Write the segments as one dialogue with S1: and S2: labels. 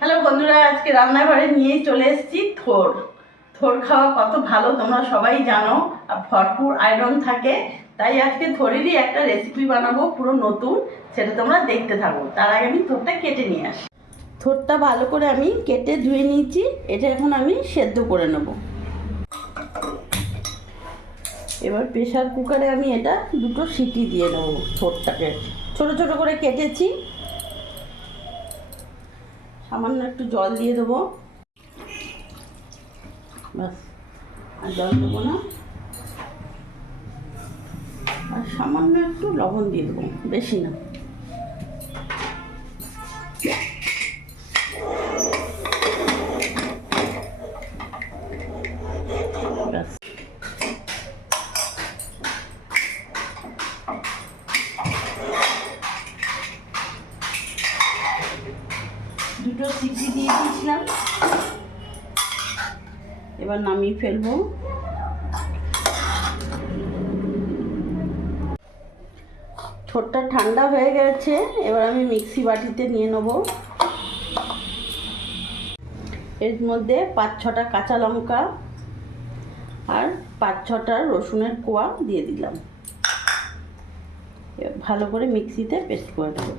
S1: Hello বন্ধুরা, আজকে রান্নাঘরে নিয়ে চলে এসেছি থোর। থোর খাওয়া কত ভালো, তোমরা সবাই জানো, আর ভরপুর আয়রন থাকে। তাই আজকে থোরেরই একটা রেসিপি বানাবো, পুরো নতুন, সেটা তোমরা দেখতে থাকো। তার আগে আমি থোরটা কেটে নিয়ে আসি। থোরটা ভালো করে আমি কেটে ধুয়ে নিয়েছি, এটা এখন আমি সেদ্ধ করে নেব। এবার প্রেশার কুকারে আমি এটা দুটো সিটি দিয়ে নেব থোরটাকে। ছোট ছোট করে কেটেছি সামান্য একটু জল দিয়ে দেবো। ব্যাস, আর জল দেবো না। আর সামান্য একটু লবণ দিয়ে দেবো, বেশি না ব্যাস দুটো সিটি দিয়ে দিয়েছিলাম এবার নামিয়ে ফেলব। ছোটটা ঠান্ডা হয়ে গেছে, এবার আমি মিক্সি বাটিতে নিয়ে নেব। এর মধ্যে পাঁচ ছটা কাঁচা লঙ্কা আর পাঁচ ছটা রসুনের কোয়া দিয়ে দিলাম। ভালো করে মিক্সিতে পেস্ট করে দেবো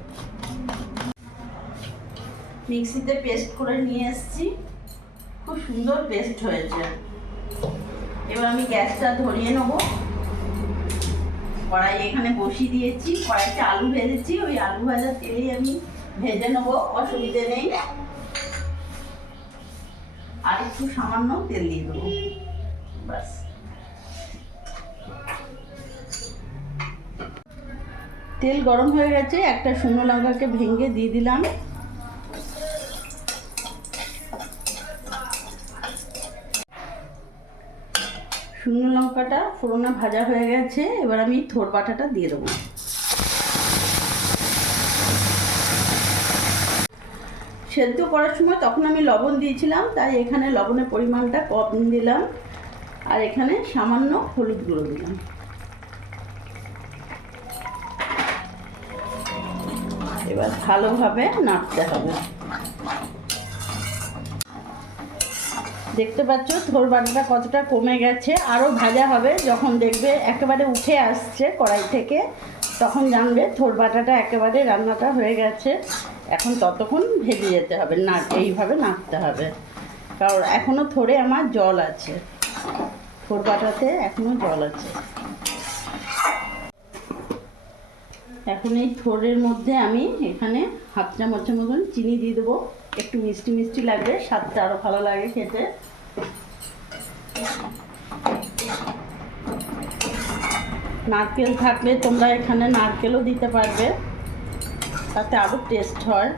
S1: মিক্সিতে পেস্ট করে নিয়ে এসেছি। খুব সুন্দর পেস্ট হয়েছে। এবার আমি গ্যাসটা ধরিয়ে নেব। কড়াই এখানে বসিয়ে দিয়েছি। কড়াইতে আলু ভেজেছি। ওই আলু ভাজার তেলেই আমি ভেজে নেব। অসুবিধে নেই। আর একটু সামান্য তেল দিয়ে দেবো। ব্যাস। তেল গরম হয়ে গেছে। একটা শুকনো লঙ্কাকে ভেঙে দিয়ে দিলাম। শুকনো লঙ্কাটা ফোড়নে ভাজা হয়ে গেছে, এবার আমি থোর বাটাটা দিয়ে দেবো। সেদ্ধ করার সময় তখন আমি লবণ দিয়েছিলাম, তাই এখানে লবণের পরিমাণটা কম দিলাম, আর এখানে সামান্য হলুদ গুঁড়ো দিলাম। এবার ভালোভাবে নাড়তে হবে। দেখতে পাচ্ছ, থোর বাটাটা কতটা কমে গেছে আরও ভাজা হবে, যখন দেখবে একেবারে উঠে আসছে কড়াই থেকে, তখন জানবে থোর বাটাটা একেবারে রান্নাটা হয়ে গেছে। এখন ততক্ষণ ভেজে যেতে হবে, না, এইভাবে নাড়তে হবে। কারণ এখনও থোরে আমার জল আছে। থোর বাটাতে এখনও জল আছে। এখন এই থোরের মধ্যে আমি এখানে হাফ চামচের মতন চিনি দিয়ে দেবো। একটু মিষ্টি মিষ্টি লাগবে, স্বাদটা আরও ভালো লাগে খেতে। নারকেল থাকলে তোমরা এখানে নারকেলও দিতে পারবে। তাতে আরও টেস্ট হয়।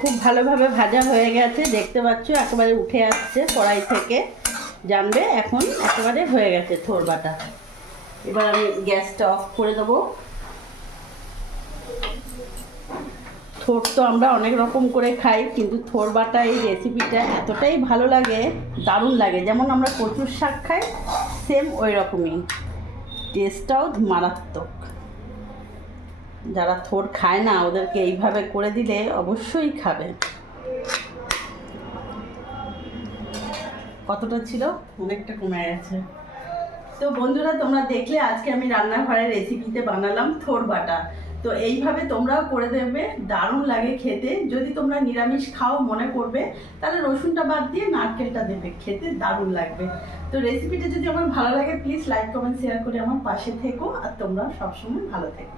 S1: খুব ভালোভাবে ভাজা হয়ে গেছে। দেখতে পাচ্ছ, একেবারে উঠে আসছে কড়াই থেকে। জানবে এখন একেবারে হয়ে গেছে থোরবাটা। এবার আমি গ্যাসটা অফ করে দেবো। থোর তো আমরা অনেক রকম করে খাই, কিন্তু থোর বাটা এই রেসিপিটা এতটাই ভালো লাগে, দারুণ লাগে। যেমন আমরা কচুর শাক খাই সেম ওই রকমই। টেস্টটাও মারাত্মক। যারা থোর খায় না, ওদেরকে এইভাবে করে দিলে অবশ্যই খাবে। কতটা ছিল? অনেকটা কমে গেছে। তো বন্ধুরা, তোমরা দেখলে আজকে আমি রান্নাঘরের রেসিপিতে বানালাম থোর বাটা। তো এইভাবে তোমরাও করে দেবে, দারুণ লাগে খেতে। যদি তোমরা নিরামিষ খাও, মনে করবে, তাহলে রসুনটা বাদ দিয়ে নারকেলটা দেবে, খেতে দারুণ লাগবে। তো রেসিপিটা যদি আমার ভালো লাগে প্লিজ লাইক কমেন্ট শেয়ার করে আমার পাশে থেকো, আর তোমরা সবসময় ভালো থেকো।